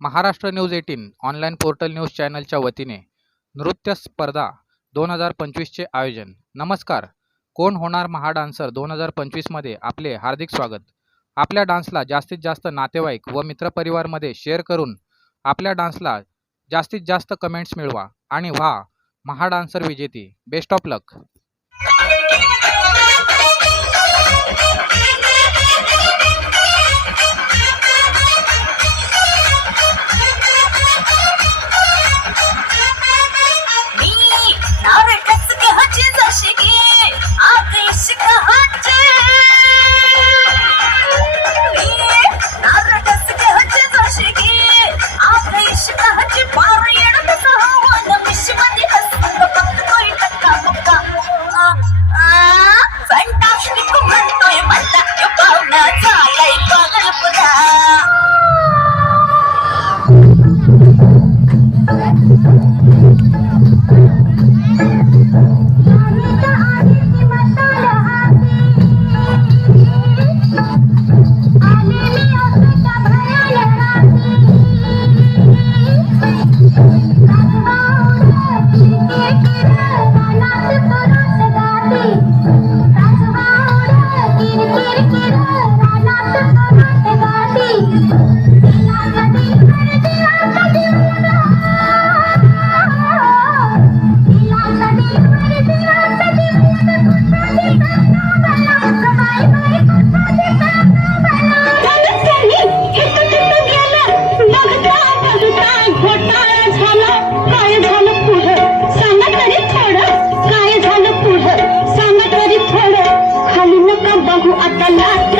Maharashtra news eighteen online portal news चॅनलच्या वतीने नृत्य स्पर्धा दोन हजार पंचवीसचे आयोजन. नमस्कार. कोण होणार महाडान्सर दोन हजार पंचवीसमध्ये आपले हार्दिक स्वागत. आपल्या डान्सला जास्तीत जास्त नातेवाईक व मित्रपरिवारमध्ये शेअर करून आपल्या डान्सला जास्तीत जास्त कमेंट्स मिळवा आणि व्हा महाडान्सर विजेती. Best of luck. नारळच घ्यायची जशी की आदेश घ्यायचे lahu akalat